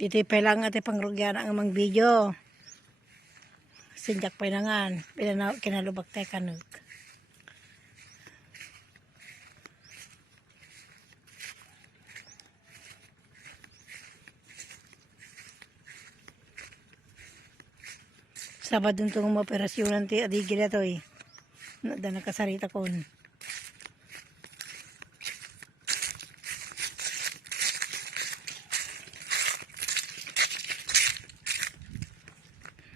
Dito pa lang ate pangrugyan ang amang video. Sinjak pa nangan. Pinanaw kinalubak tayo kanug. Sabado itong operasyon ti adigila to eh. Da nakasarita ko. Mm. Kasla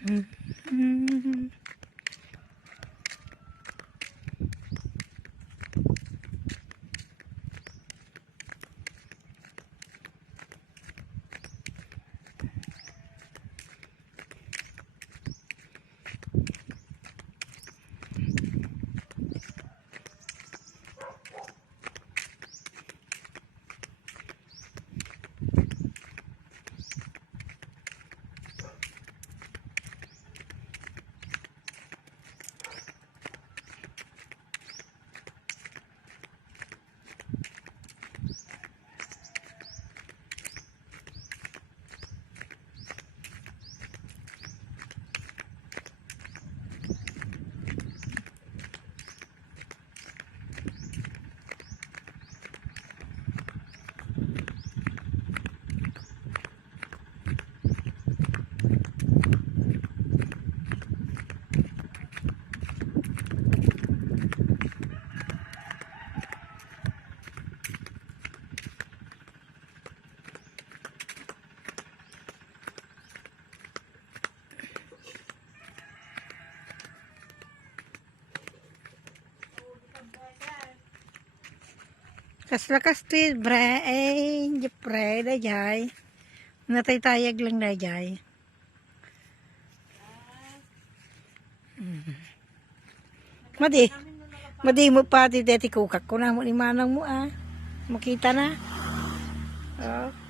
Mm-hmm. Bre eh jepre da jay. Natay tayag lang da jay. Mm. Madi. Madi mo pa ti deti kukak ko na mo ni manang mo ah. Makita na. Oh.